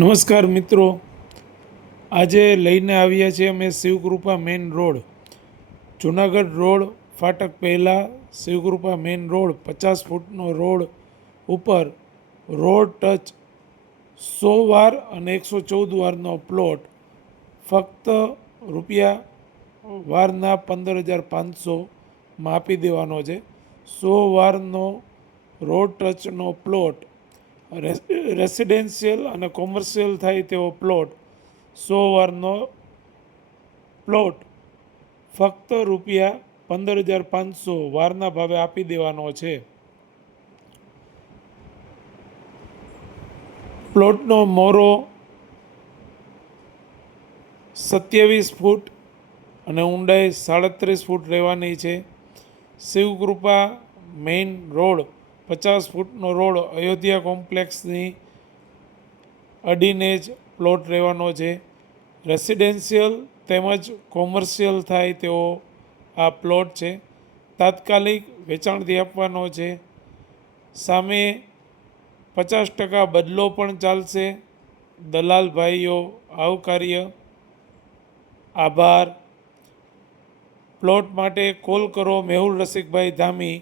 નમસ્કાર મિત્રો, આજે લઈને આવ્યા છીએ અમે Shivkrupa main road, Junagadh road ફાટક પહેલાં શિવકૃપા મેઇન રોડ 50 ફૂટનો રોડ ઉપર રોડ ટચ 100 વાર અને 114 વારનો પ્લોટ ફક્ત રૂપિયા વારના 15,500માં આપી દેવાનો છે. 100 વારનો રોડ ટચનો પ્લોટ, રેસિડેન્શિયલ અને કોમર્શિયલ થાય તેવો પ્લોટ, 100 વારનો પ્લોટ ફક્ત રૂપિયા 15,500 વારના ભાવે આપી દેવાનો છે. પ્લોટનો મોરો 27 ફૂટ અને ઊંડાઈ 37 ફૂટ રહેવાની છે. શિવકૃપા મેઇન રોડ 50 ફૂટનો રોડ અયોધ્યા કોમ્પ્લેક્સની અડીને જ પ્લોટ રહેવાનો છે. રેસિડેન્શિયલ તેમજ કોમર્શિયલ થાય તેવો આ પ્લોટ છે. તાત્કાલિક વેચાણથી આપવાનો છે. સામે 50% બદલો પણ ચાલશે. દલાલ ભાઈઓ આવકાર્ય. આભાર. પ્લોટ માટે કોલ કરો મેહુલ રસિકભાઈ ધામી